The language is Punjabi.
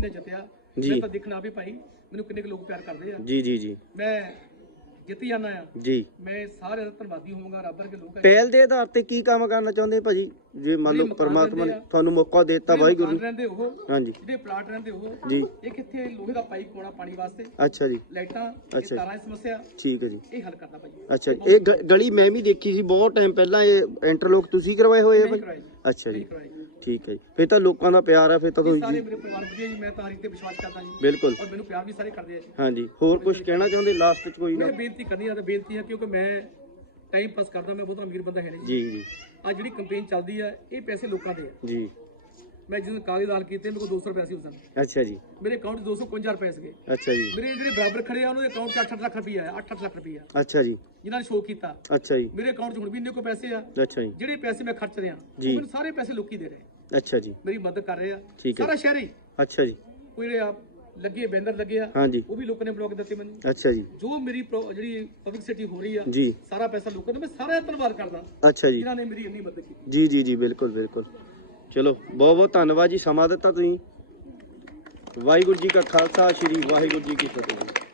ਨੇ ਜਿੱਤਿਆ? ਜੀ। ਮੈਂ ਤਾਂ ਦੇਖਣਾ ਵੀ ਭਾਈ ਮੈਨੂੰ ਕਿੰਨੇ ਕੁ ਲੋਕ ਪਿਆਰ ਕਰਦੇ ਆ। ਜੀ ਜੀ ਜੀ। ਮੈਂ ਜਿੱਤ ਜਾਣਾ ਆ। ਜੀ। ਮੈਂ ਸਾਰਿਆਂ ਦਾ ਧੰਨਵਾਦੀ ਹੋਵਾਂਗਾ ਰੱਬ ਵਰਗੇ ਲੋਕ ਆ। ਪਹਿਲ ਦੇ ਆਧਾਰ ਤੇ ਕੀ ਕੰਮ ਕਰਨਾ ਚਾਹੁੰਦੇ ਭਾਜੀ? ਜੇ ਮੰਨ ਲਓ ਪਰਮਾਤਮਾ ਨੇ। ਤੁਹਾਨੂੰ ਮੌਕਾ ਦੇ ਦਿੱਤਾ ਵਾਹਿਗੁਰੂ ਨੇ। ਰਹਿੰਦੇ ਉਹ ਹਾਂਜੀ। ਜਿਹੜੇ ਪਲਾਟ ਰਹਿੰਦੇ ਉਹ ਜੀ। ਇੱਕ ਇੱਥੇ ਲੋਹੇ ਦਾ ਪਾਈਪ ਪਾਉਣਾ ਪਾਣੀ ਵਾਸਤੇ? ਅੱਛਾ ਜੀ। ਲਾਈਟਾਂ ਅੱਛਾ ਇਹ ਜੀ। ਤਾਰਾਂ ਦੀ ਸਮੱਸਿਆ। ਠੀਕ ਹੈ ਜੀ। ਇਹ ਹੱਲ ਕਰਦਾ ਭਾਈ ਅੱਛਾ ਇਹ ਗ- ਗਲੀ ਮੈਂ ਵੀ ਦੇਖੀ ਸੀ ਬਹੁਤ ਟਾਈਮ ਪਹਿਲਾਂ ਇਹ ਇੰਟਰਲੋਕ ਤੁਸੀਂ ਕਰਵਾਏ ਹੋਏ ਆ ਨਹੀਂ ਭਾਈ ਅੱਛਾ ਜੀ। ਨਹੀਂ ਕਰਾਈ ਜੀ। ਠੀਕ ਹੈ ਜੀ। ਫਿਰ ਤਾਂ ਲੋਕਾਂ ਦਾ ਪਿਆਰ ਆ ਫਿਰ ਤਾਂ ਤੁਸੀਂ ਸਾਰੇ ਜੀ ਮੇਰੇ ਪਰਿਵਾਰ ਵਧੀਆ ਜੀ ਮੈਂ ਤਾਂ ਹਰੀ ਤੇ ਵਿਸ਼ਵਾਸ ਕਰਦਾ ਜੀ। ਬਿਲਕੁਲ। ਔਰ ਮੈਨੂੰ ਪਿਆਰ ਵੀ ਸਾਰੇ ਕਰਦੇ ਆ ਜੀ। ਹਾਂਜੀ ਹੋਰ ਕੁਝ ਕਹਿਣਾ ਚਾਹੁੰਦੇ? ਲਾਸਟ ਵਿੱਚ ਕੋਈ ਨਾ ਮੈਂ ਬੇਨਤੀ ਕਰਨੀ ਆ ਤਾਂ ਬੇਨਤੀ ਹੈ ਕਿਉਂਕਿ ਮੈਂ ਟਾਈਮ ਪਾਸ ਕਰਦਾ ਮੈਂ ਬਹੁਤ ਅਮੀਰ ਬੰਦਾ ਹੈ ਨਹੀਂ। ਜੀ ਜੀ। ਆ ਜਿਹੜੀ ਕੰਪੇਨ ਚੱਲਦੀ ਆ ਇਹ ਪੈਸੇ ਲੋਕਾਂ ਦੇ ਆ। ਜੀ। ਮੈਂ ਜਦੋਂ ਕਾਗਜ਼ ਦਾਲ ਕੀਤੇ ਮੇਰੇ ਕੋਲ 200 ਰੁਪਏ ਸੀ ਉਸ ਦਿਨ। ਅੱਛਾ ਜੀ। ਮੇਰੇ ਅਕਾਊਂਟ 'ਚ 251 ਰੁਪਏ ਸੀਗੇ। ਅੱਛਾ ਜੀ। ਮੇਰੇ ਜਿਹੜੇ ਬਰਾਬਰ ਖੜੇ ਆ ਉਹਨਾਂ ਦੇ ਅਕਾਊਂਟ 'ਚ 8-8 ਲੱਖ ਰੁਪਏ ਆ 8-8 ਲੱਖ ਰੁਪਏ ਅੱਛਾ ਜੀ। ਜਿਨ੍ਹਾਂ ਨੇ ਸ਼ੋਅ ਕੀਤਾ। ਅੱਛਾ ਜੀ। ਮੇਰੇ ਅਕਾਊਂਟ 'ਚ ਹੁਣ ਵੀ ਇੰਨੇ ਕੋ ਪੈਸੇ ਆ। ਅੱਛਾ ਜੀ। ਜਿਹੜੇ ਪੈਸੇ ਮੈਂ ਖਰਚ ਰਿਹਾ ਉਹ ਜੀ। ਮੈਨੂੰ ਸਾਰੇ ਪੈਸੇ ਲੋਕੀ ਦੇ ਰਹੇ। ਅੱਛਾ ਜੀ। ਮੇਰੀ ਮਦਦ ਕਰ ਰਹੇ ਆ। ਠੀਕ ਹੈ। ਸਾਰਾ ਸ਼ਹਿਰ ਹੀ। ਅੱਛਾ ਜੀ। ਕੋਈ ਜਿਹੜੇ ਆ ਲੱਗੇ ਬੈਨਰ ਲੱਗੇ ਆ। ਹਾਂਜੀ ਉਹ ਵੀ ਲੋਕਾਂ ਨੇ ਬਲੌਗ ਦਿੱਤੇ ਮੈਨੂੰ। ਅੱਛਾ ਜੀ। ਜੋ ਮੇਰੀ ਪ੍ਰੋ- ਜਿਹੜੀ ਪਬਲਿਸਿਟੀ ਹੋ ਰਹੀ ਆ ਜੀ। ਸਾਰਾ ਪੈਸਾ ਲੋਕਾਂ ਦਾ ਮੈਂ ਸਾਰਿਆਂ ਦਾ ਧੰਨਵਾਦ ਕਰਦਾ। ਅੱਛਾ ਜੀ। ਜਿਨ੍ਹਾਂ ਨੇ ਮੇਰੀ ਇੰਨੀ ਮਦਦ ਕੀਤੀ। ਜੀ ਜੀ ਜੀ ਬਿਲਕੁਲ ਬਿਲਕੁਲ। ਚਲੋ ਬਹੁਤ ਬਹੁਤ ਧੰਨਵਾਦ ਜੀ। ਸਮਾਂ ਦਿੱਤਾ ਤੁਸੀਂ। ਵਾਹਿਗੁਰੂ ਜੀ ਕਾ ਖਾਲਸਾ ਸ੍ਰੀ ਵਾਹਿਗੁਰੂ ਜੀ ਕੀ ਫਤਿਹ।